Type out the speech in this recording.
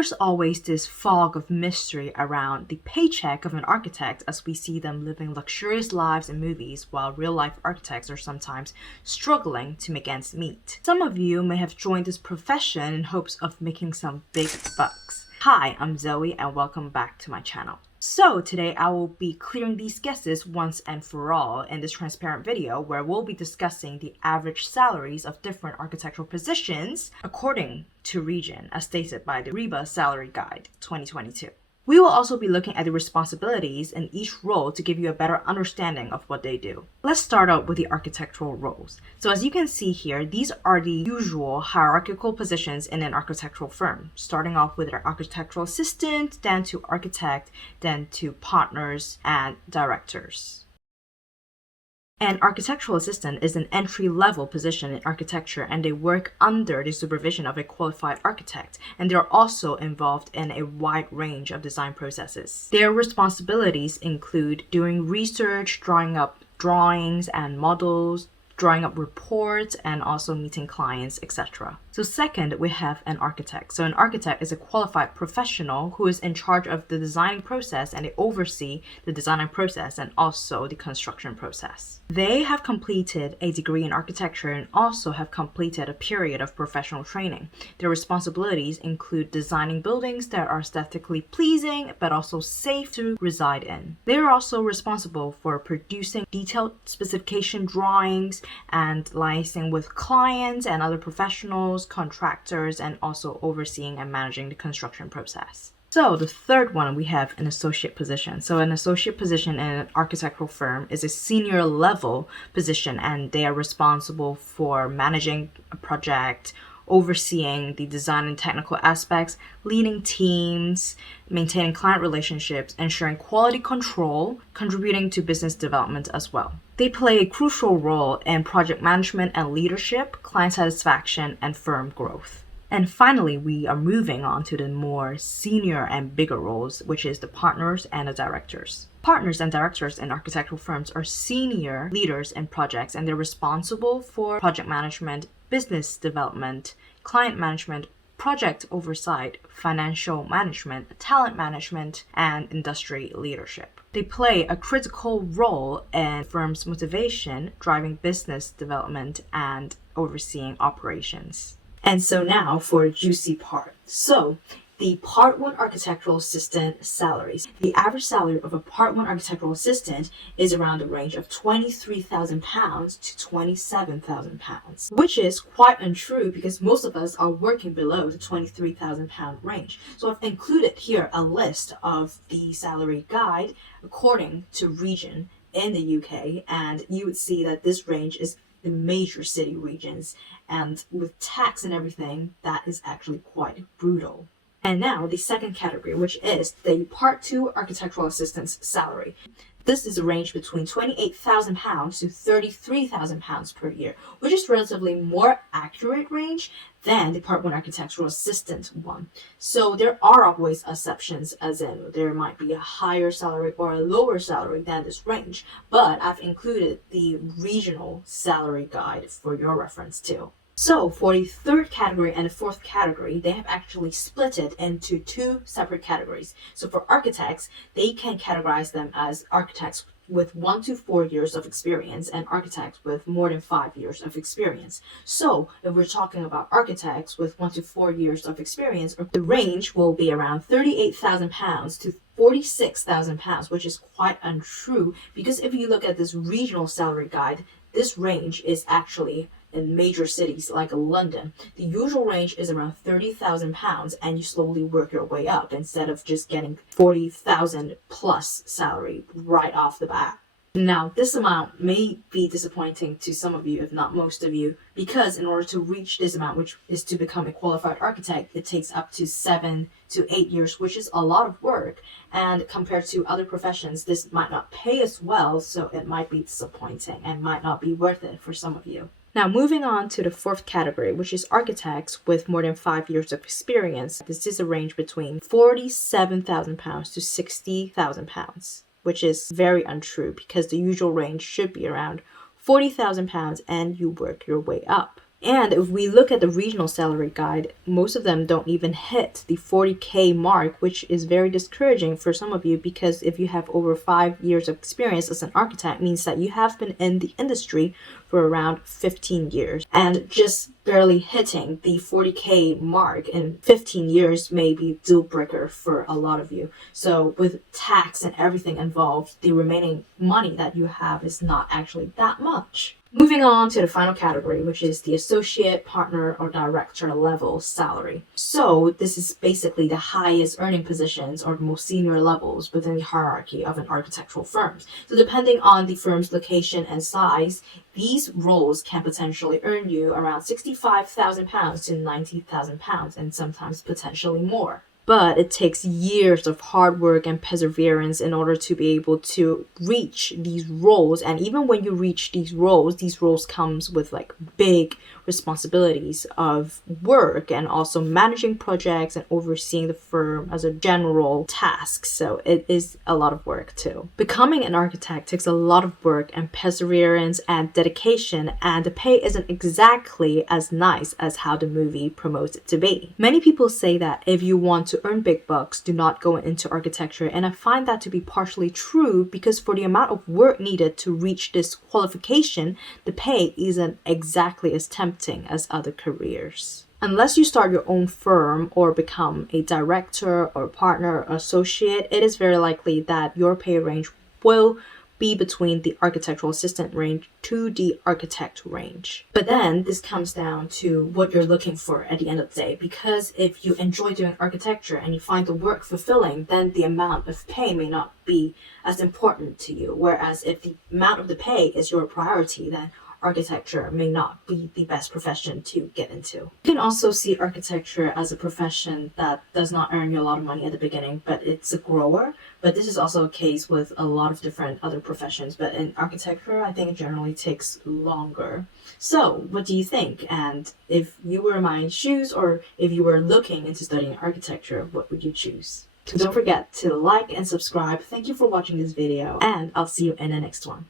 There's always this fog of mystery around the paycheck of an architect as we see them living luxurious lives in movies while real-life architects are sometimes struggling to make ends meet. Some of you may have joined this profession in hopes of making some big bucks. Hi, I'm Zoe and welcome back to my channel. So today I will be clearing these guesses once and for all in this transparent video where we'll be discussing the average salaries of different architectural positions according to region as stated by the REBA Salary Guide 2022. We will also be looking at the responsibilities in each role to give you a better understanding of what they do. Let's start out with the architectural roles. So as you can see here, these are the usual hierarchical positions in an architectural firm, starting off with an architectural assistant, then to architect, then to partners and directors. An architectural assistant is an entry-level position in architecture and they work under the supervision of a qualified architect, and they're also involved in a wide range of design processes. Their responsibilities include doing research, drawing up drawings and models, drawing up reports, and also meeting clients, etc. So second, we have an architect. So an architect is a qualified professional who is in charge of the designing process and they oversee the designing process and also the construction process. They have completed a degree in architecture and also have completed a period of professional training. Their responsibilities include designing buildings that are aesthetically pleasing but also safe to reside in. They are also responsible for producing detailed specification drawings and liaising with clients and other professionals, contractors, and also overseeing and managing the construction process. So the third one, we have an associate position. So an associate position in an architectural firm is a senior level position and they are responsible for managing a project, overseeing the design and technical aspects, leading teams, maintaining client relationships, ensuring quality control, contributing to business development as well. They play a crucial role in project management and leadership, client satisfaction, and firm growth. And finally, we are moving on to the more senior and bigger roles, which is the partners and the directors. Partners and directors in architectural firms are senior leaders in projects and they're responsible for project management, business development, client management, project oversight, financial management, talent management, and industry leadership. They play a critical role in firms' motivation, driving business development, and overseeing operations. And so now for a juicy part. So the Part 1 architectural assistant salaries. The average salary of a Part 1 architectural assistant is around the range of £23,000 to £27,000, which is quite untrue because most of us are working below the £23,000 range. So I've included here a list of the salary guide according to region in the UK, and you would see that this range is the major city regions, and with tax and everything, that is actually quite brutal. And now the second category, which is the Part 2 architectural assistant's salary. This is a range between £28,000 to £33,000 per year, which is relatively more accurate range than the Part 1 architectural assistant one. So there are always exceptions, as in there might be a higher salary or a lower salary than this range, but I've included the regional salary guide for your reference too. So for the third category and the fourth category, they have actually split it into two separate categories. So for architects, they can categorize them as architects with 1 to 4 years of experience and architects with more than 5 years of experience. So if we're talking about architects with 1 to 4 years of experience, the range will be around £38,000 to £46,000, which is quite untrue because if you look at this regional salary guide, this range is actually in major cities like London. The usual range is around £30,000 and you slowly work your way up instead of just getting 40,000 plus salary right off the bat. Now, this amount may be disappointing to some of you, if not most of you, because in order to reach this amount, which is to become a qualified architect, it takes up to 7 to 8 years, which is a lot of work. And compared to other professions, this might not pay as well, so it might be disappointing and might not be worth it for some of you. Now, moving on to the fourth category, which is architects with more than 5 years of experience. This is a range between £47,000 to £60,000, which is very untrue because the usual range should be around £40,000 and you work your way up. And if we look at the regional salary guide, most of them don't even hit the 40K mark, which is very discouraging for some of you, because if you have over 5 years of experience as an architect, means that you have been in the industry for around 15 years. And just barely hitting the 40K mark in 15 years may be deal breaker for a lot of you. So with tax and everything involved, the remaining money that you have is not actually that much. Moving on to the final category, which is the associate, partner, or director level salary. So this is basically the highest earning positions or the most senior levels within the hierarchy of an architectural firm. So depending on the firm's location and size, these roles can potentially earn you around £65,000 to £90,000 and sometimes potentially more. But it takes years of hard work and perseverance in order to be able to reach these roles. And even when you reach these roles comes with like big responsibilities of work and also managing projects and overseeing the firm as a general task. So it is a lot of work too. Becoming an architect takes a lot of work and perseverance and dedication, and the pay isn't exactly as nice as how the movie promotes it to be. Many people say that if you want to earn big bucks, do not go into architecture, and I find that to be partially true, because for the amount of work needed to reach this qualification, the pay isn't exactly as tempting as other careers. Unless you start your own firm or become a director or partner or associate, it is very likely that your pay range will be between the architectural assistant range to the architect range. But then this comes down to what you're looking for at the end of the day, because if you enjoy doing architecture and you find the work fulfilling, then the amount of pay may not be as important to you. Whereas if the amount of the pay is your priority, then architecture may not be the best profession to get into. You can also see architecture as a profession that does not earn you a lot of money at the beginning, but it's a grower. But this is also a case with a lot of different other professions. But in architecture, I think it generally takes longer. So what do you think? And if you were in my shoes, or if you were looking into studying architecture, what would you choose? So don't forget to like and subscribe. Thank you for watching this video, and I'll see you in the next one.